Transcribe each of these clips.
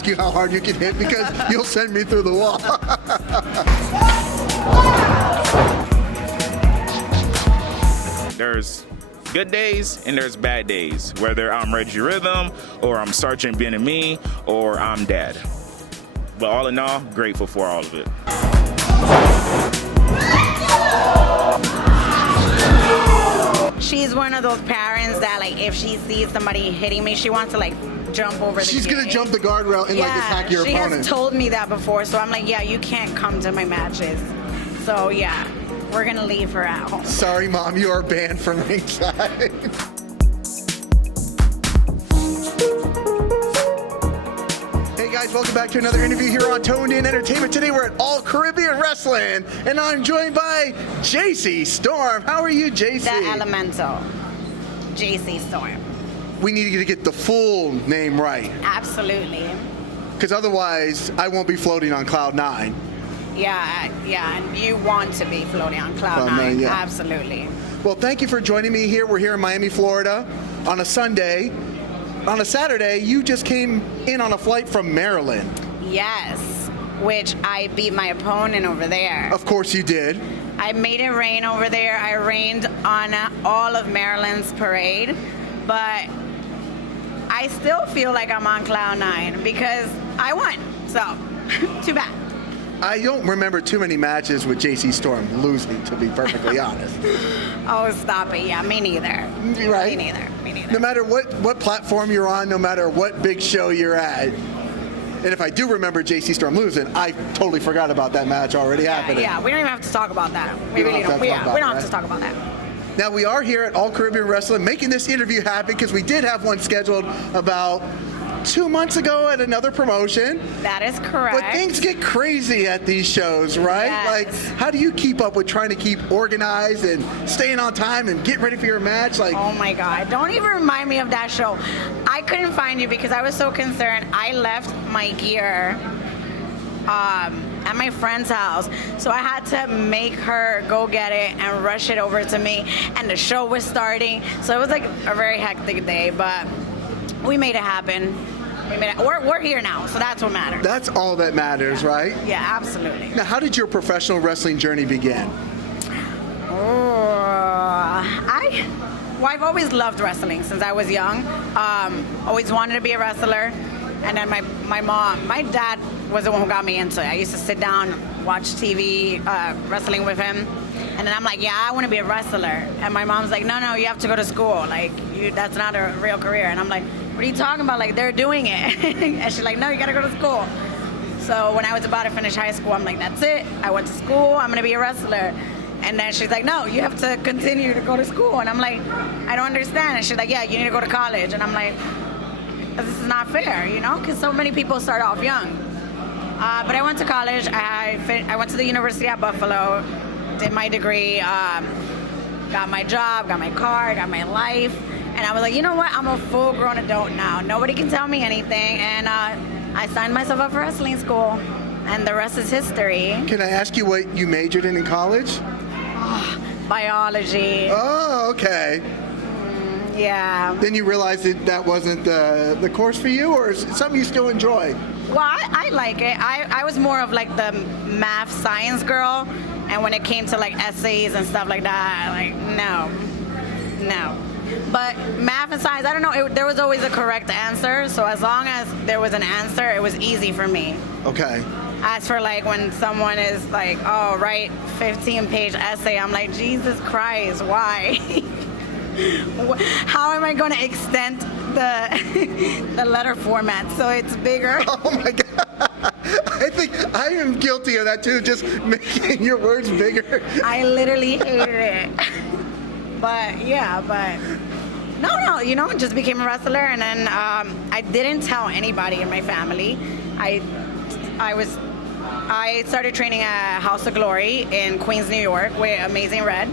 ask you how hard you can hit because you'll send me through the wall. There's good days and there's bad days, whether I'm Reggie Rhythm or I'm Sergeant Ben-Ami or I'm Dad. But all in all, grateful for all of it. She's one of those parents that, like, if she sees somebody hitting me, she wants to, like, jump over the She's going to jump the guardrail and, like, attack your opponent. She has told me that before, so I'm like, yeah, you can't come to my matches. So, yeah, we're going to leave her at home. Sorry, Mom, you are banned from ringside. Hey guys, welcome back to another interview here on Toned In Entertainment. Today we're at All Caribbean Wrestling, and I'm joined by JC Storm. How are you, JC? The Elemental, JC Storm. We need to get the full name right. Absolutely. Because otherwise, I won't be floating on Cloud 9. Yeah, and you want to be floating on Cloud 9. Yeah. Absolutely. Well, thank you for joining me here. We're here in Miami, Florida on a Sunday. On a Saturday, you just came in on a flight from Maryland. Yes, which I beat my opponent over there. Of course you did. I made it rain over there. I rained on all of Maryland's parade, but I still feel like I'm on Cloud 9 because I won. So, too bad. I don't remember too many matches with JC Storm losing, to be perfectly honest. Oh, stop it. Yeah, me neither. Right? Me neither. No matter what platform you're on, no matter what big show you're at, and if I do remember JC Storm losing, I totally forgot about that match already happening. Yeah, we don't even have to talk about that. We really don't. We don't have to talk about that. Now, we are here at All Caribbean Wrestling making this interview happen because we did have one scheduled about 2 months ago at another promotion. That is correct. But things get crazy at these shows, right? Yes. Like, how do you keep up with trying to keep organized and staying on time and get ready for your match? Like, oh my God, don't even remind me of that show. I couldn't find you because I was so concerned. I left my gear at my friend's house, so I had to make her go get it and rush it over to me, and the show was starting, so it was like a very hectic day, but we made it happen. We're here now, so that's what matters. that's all that matters, right? Yeah, absolutely. Now, how did your professional wrestling journey begin? I've always loved wrestling since I was young. Always wanted to be a wrestler. And then my dad was the one who got me into it. I used to sit down, watch TV, wrestling with him. And then I'm like, yeah, I want to be a wrestler. And my mom's like, no, you have to go to school. Like, that's not a real career. And I'm like, what are you talking about? Like, they're doing it. And she's like, no, you got to go to school. So when I was about to finish high school, I'm like, that's it. I went to school. I'm going to be a wrestler. And then she's like, no, you have to continue to go to school. And I'm like, I don't understand. And she's like, yeah, you need to go to college. And I'm like, this is not fair, you know, because so many people start off young. But I went to college. I went to the University at Buffalo, did my degree, got my job, got my car, got my life. And I was like, you know what? I'm a full-grown adult now. Nobody can tell me anything. And I signed myself up for wrestling school. And the rest is history. Can I ask you what you majored in college? Biology. Oh, okay. Yeah. Then you realized that wasn't the course for you, or is it something you still enjoy? Well, I like it. I was more of like the math science girl, and when it came to like essays and stuff like that, like no. But math and science, I don't know, there was always a correct answer, so as long as there was an answer, it was easy for me. Okay. As for like when someone is like, oh, write 15-page essay, I'm like, Jesus Christ, why? How am I going to extend the letter format so it's bigger? Oh my God. I think I am guilty of that too, just making your words bigger. I literally hated it. But yeah, no, you know, just became a wrestler, and then I didn't tell anybody in my family. I started training at House of Glory in Queens, New York with Amazing Red.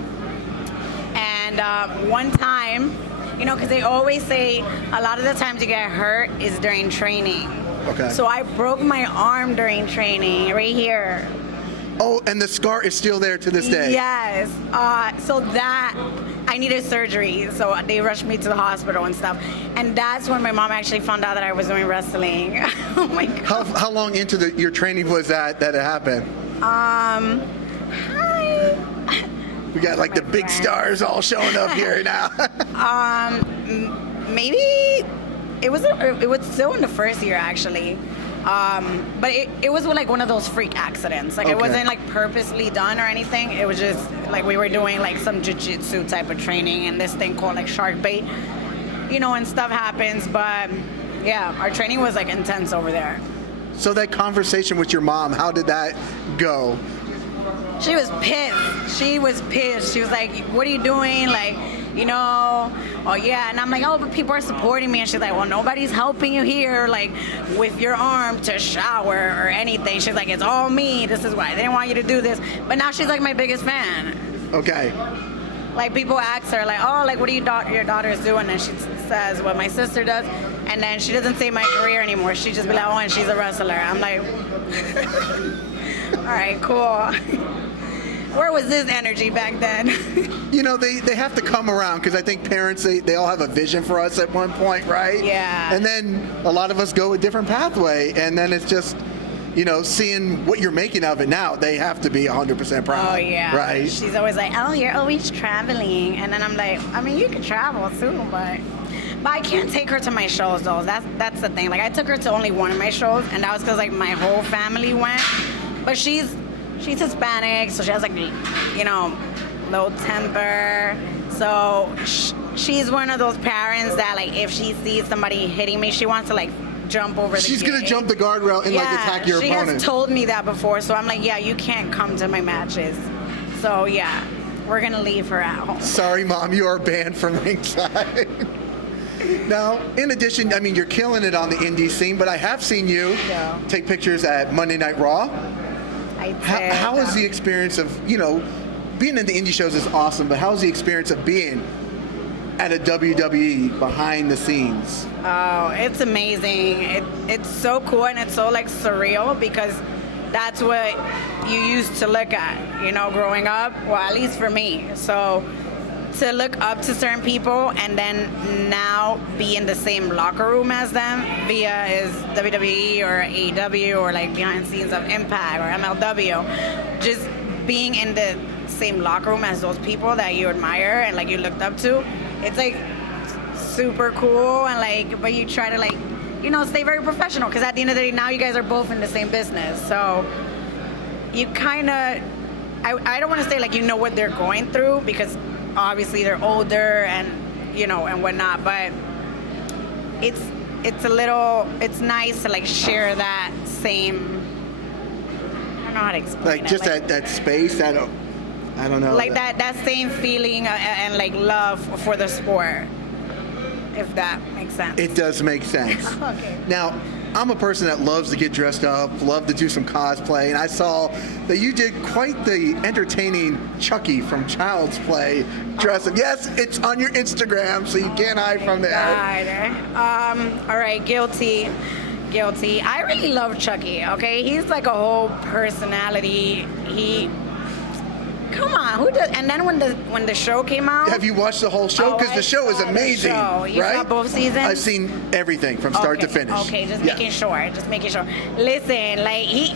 And one time, you know, because they always say a lot of the times you get hurt is during training. Okay. So I broke my arm during training, right here. Oh, and the scar is still there to this day. Yes. So that I needed surgery, so they rushed me to the hospital and stuff. And that's when my mom actually found out that I was doing wrestling. Oh my God. How long into your training was that it happened? Hi. We got like the big stars all showing up here now. Maybe it was still in the first year actually. But it was like one of those freak accidents. Like, it wasn't like purposely done or anything. It was just like we were doing like some jiu-jitsu type of training and this thing called like shark bait, and stuff happens. But yeah, our training was like intense over there. So that conversation with your mom, how did that go? She was pissed. She was like, what are you doing? Like, oh yeah. And I'm like, oh, but people are supporting me. And she's like, well, nobody's helping you here, like with your arm to shower or anything. She's like, it's all me. This is why I didn't want you to do this. But now she's like my biggest fan. Okay. Like, people ask her, like, oh, like, what are your daughters doing? And she says what my sister does. And then she doesn't say my career anymore. She just be like, oh, and she's a wrestler. I'm like, all right, cool. Where was this energy back then? They have to come around because I think parents, they all have a vision for us at one point, right? Yeah. And then a lot of us go a different pathway. And then it's just, seeing what you're making of it now, they have to be 100% proud. Oh, yeah. Right? She's always like, oh, you're always traveling. And then I'm like, I mean, you can travel too, but I can't take her to my shows, though. That's the thing. Like, I took her to only one of my shows, and that was because, like, my whole family went. But she's Hispanic, so she has, like, low temper. So she's one of those parents that, like, if she sees somebody hitting me, she wants to, like, jump over the She's gate. going to jump the guardrail and, like, attack your opponent. She has told me that before, so I'm like, yeah, you can't come to my matches. So, yeah, we're going to leave her at home. Sorry, Mom, you are banned from ringside. Now, in addition, I mean, you're killing it on the indie scene, but I have seen you take pictures at Monday Night Raw. I did. How is the experience of, being in the indie shows is awesome, but how is the experience of being at a WWE behind the scenes? Oh, it's amazing. It's so cool and it's so like surreal because that's what you used to look at, growing up. Well, at least for me. So to look up to certain people and then now be in the same locker room as them via is WWE or AEW or like behind the scenes of Impact or MLW, just being in the same locker room as those people that you admire and like you looked up to, it's like super cool. And like, but you try to like, stay very professional because at the end of the day, now you guys are both in the same business. So you kind of, I don't want to say like what they're going through because obviously they're older and and whatnot, but it's nice to like share that same, I don't know how to explain like it. Just that space, I don't know. Like that same feeling and like love for the sport, if that makes sense. It does make sense. Okay. Now, I'm a person that loves to get dressed up, love to do some cosplay, and I saw that you did quite the entertaining Chucky from Child's Play dress up. Yes, it's on your Instagram, so you can't hide from there. God. All right, guilty. I really love Chucky, okay? He's like a whole personality. Come on, who does? And then when the show came out, have you watched the whole show? Because the show is amazing, You right? saw both seasons? I've seen everything from start to finish. Okay, just making sure. Listen, like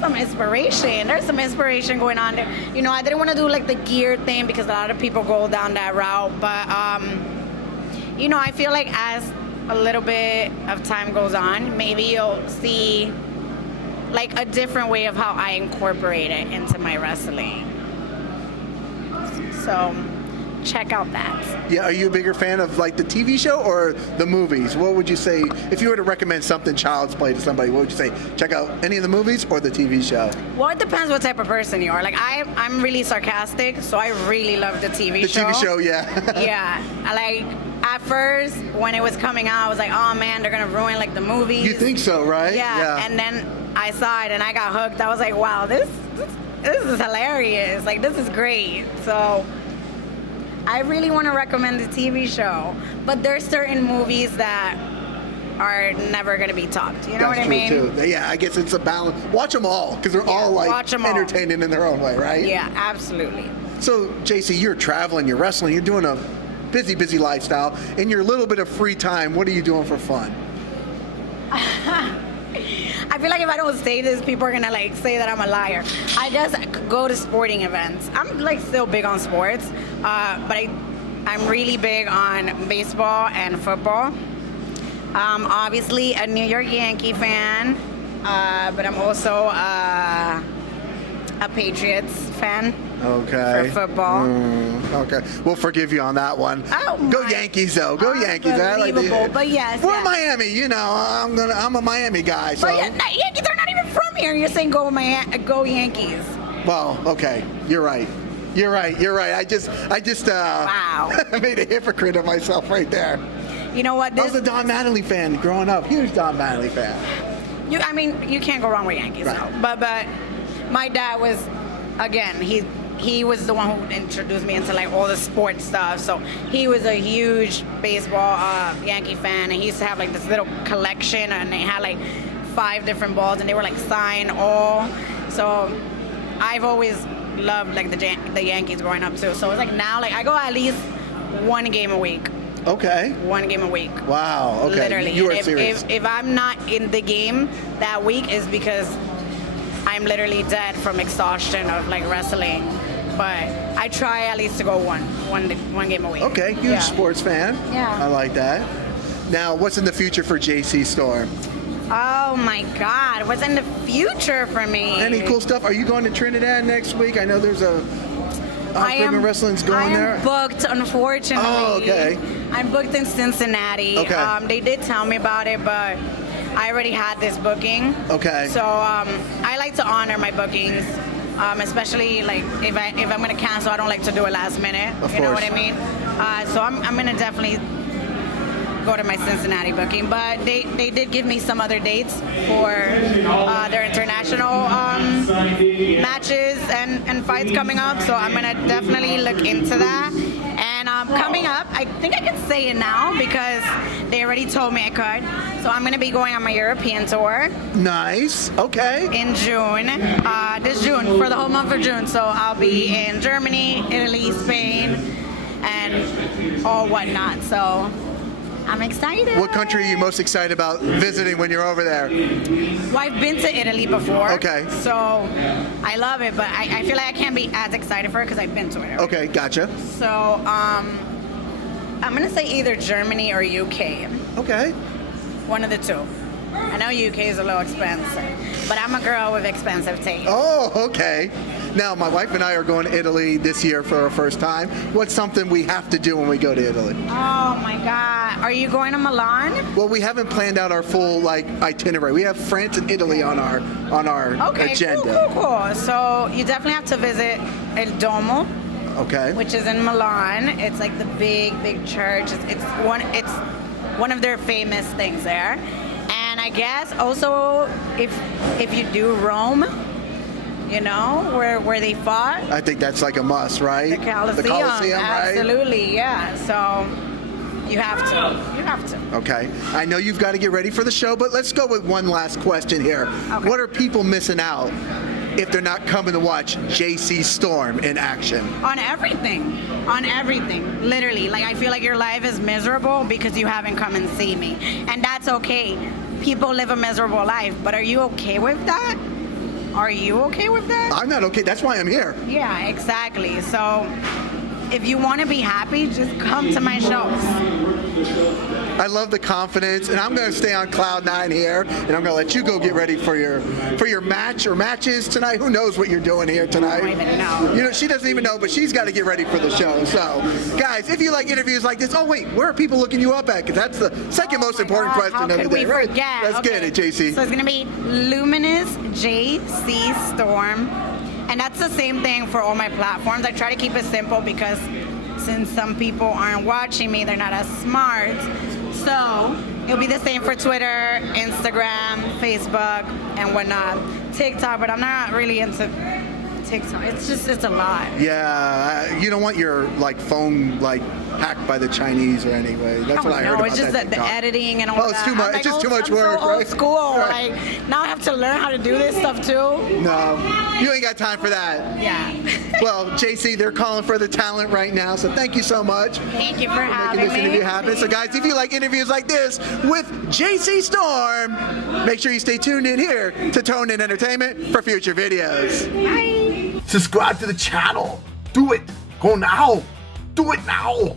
some inspiration. There's some inspiration going on there. I didn't want to do like the gear thing because a lot of people go down that route, but I feel like as a little bit of time goes on, maybe you'll see like a different way of how I incorporate it into my wrestling. So check out that. Yeah, are you a bigger fan of like the TV show or the movies? What would you say if you were to recommend something Child's Play to somebody? What would you say? Check out any of the movies or the TV show? Well, it depends what type of person you are. Like I'm really sarcastic, so I really love the TV show. The TV show, yeah. Yeah, like at first when it was coming out, I was like, oh man, they're gonna ruin like the movies. You think so, right? Yeah. And then I saw it and I got hooked. I was like, wow, this is hilarious. Like, this is great. So I really want to recommend the TV show, but there's certain movies that are never going to be topped. You know what I mean? That's true, too. Yeah, I guess it's a balance. Watch them all, because they're all like entertaining in their own way, right? Yeah, absolutely. So, JC, you're traveling, you're wrestling, you're doing a busy, busy lifestyle. In your little bit of free time, what are you doing for fun? I feel like if I don't say this, people are gonna like say that I'm a liar. I just go to sporting events. I'm like still big on sports, but I'm really big on baseball and football. Obviously a New York Yankee fan, but I'm also a Patriots fan. Okay. For football. Okay. We'll forgive you on that one. Oh, Go Yankees, though. Go Yankees. Unbelievable, but yes. We're yes. Miami, you know. I'm a Miami guy. So. But yeah, Yankees are not even from here. You're saying go Yankees. Well, okay. You're right. I just Wow. made a hypocrite of myself right there. You know what? I was a Don Mattingly fan growing up. Huge Don Mattingly fan. I mean, you can't go wrong with Yankees, Right. though. But my dad was, again, he was the one who introduced me into like all the sports stuff. So he was a huge baseball Yankee fan, and he used to have like this little collection, and they had like 5 different balls, and they were like signed all. So I've always loved like the Yankees growing up too. So it's like now like I go at least 1 game a week. Okay. 1 game a week. Wow. Okay. Literally. You are And serious. if I'm not in the game that week, is because I'm literally dead from exhaustion of like wrestling. But I try at least to go one game a week. Okay. Huge Yeah. sports fan. Yeah. I like that. Now, what's in the future for JC Storm? Oh my God, what's in the future for me? Any cool stuff? Are you going to Trinidad next week? I know there's a Caribbean Wrestling's going there. I am booked, unfortunately. Oh, okay. I'm booked in Cincinnati. Okay. They did tell me about it, but I already had this booking. Okay. So I like to honor my bookings, especially like if I'm gonna cancel, I don't like to do it last minute. Of you know course. what I mean? So I'm gonna definitely go to my Cincinnati booking, but they did give me some other dates for their international matches and fights coming up, so I'm gonna definitely look into that. And coming up, I think I can say it now because they already told me I could. So I'm gonna be going on my European tour Nice. Okay. in June, this June, for the whole month of June. So I'll be in Germany, Italy, Spain, and all whatnot. So I'm excited. What country are you most excited about visiting when you're over there? Well, I've been to Italy before. Okay. So I love it, but I feel like I can't be as excited for it because I've been to it already. Okay, gotcha. So I'm gonna say either Germany or UK. Okay. One of the two. I know UK is a little expensive, but I'm a girl with expensive taste. Oh, okay. Now, my wife and I are going to Italy this year for our first time. What's something we have to do when we go to Italy? Oh my God. Are you going to Milan? Well, we haven't planned out our full itinerary. We have France and Italy on our Okay, agenda. cool. So you definitely have to visit El Duomo, Okay. which is in Milan. It's like the big church. It's one of their famous things there. And I guess also if you do Rome, you know, where they fought. I think that's like a must, right? The Colosseum, right? absolutely, yeah. So you have to. Okay. I know you've got to get ready for the show, but let's go with one last question here. Okay. What are people missing out if they're not coming to watch JC Storm in action? On everything, literally. Like I feel like your life is miserable because you haven't come and seen me, and that's okay. People live a miserable life, but are you okay with that? Are you okay with that? I'm not okay. That's why I'm here. Yeah, exactly. So if you want to be happy, just come to my shows. I love the confidence, and I'm going to stay on cloud 9 here, and I'm going to let you go get ready for your match or matches tonight. Who knows what you're doing here tonight? I don't even know. You know, she doesn't even know, but she's got to get ready for the show. So, guys, if you like interviews like this, oh wait, where are people looking you up at? Because that's the second most important question How of the could day, we right? forget? Let's Okay. get it, JC. So it's gonna be Luminous JC Storm, and that's the same thing for all my platforms. I try to keep it simple because since some people aren't watching me, they're not as smart. So it'll be the same for Twitter, Instagram, Facebook, and whatnot. TikTok, but I'm not really into takes time. It's a lot. Yeah, you don't want your like phone like hacked by the Chinese or anyway. That's what I heard No, about it's just that the TikTok. editing and all that. It's too much. I'm It's just like, too much I'm work, so right? old school. Right. Like now I have to learn how to do this stuff too. No, you ain't got time for that. Yeah. Well, JC, they're calling for the talent right now, so thank you so much Thank you for making having this interview me. happen. So guys, if you like interviews like this with JC Storm, make sure you stay tuned in here to Tone In Entertainment for future videos. Bye. Subscribe to the channel. Do it. Go now. Do it now.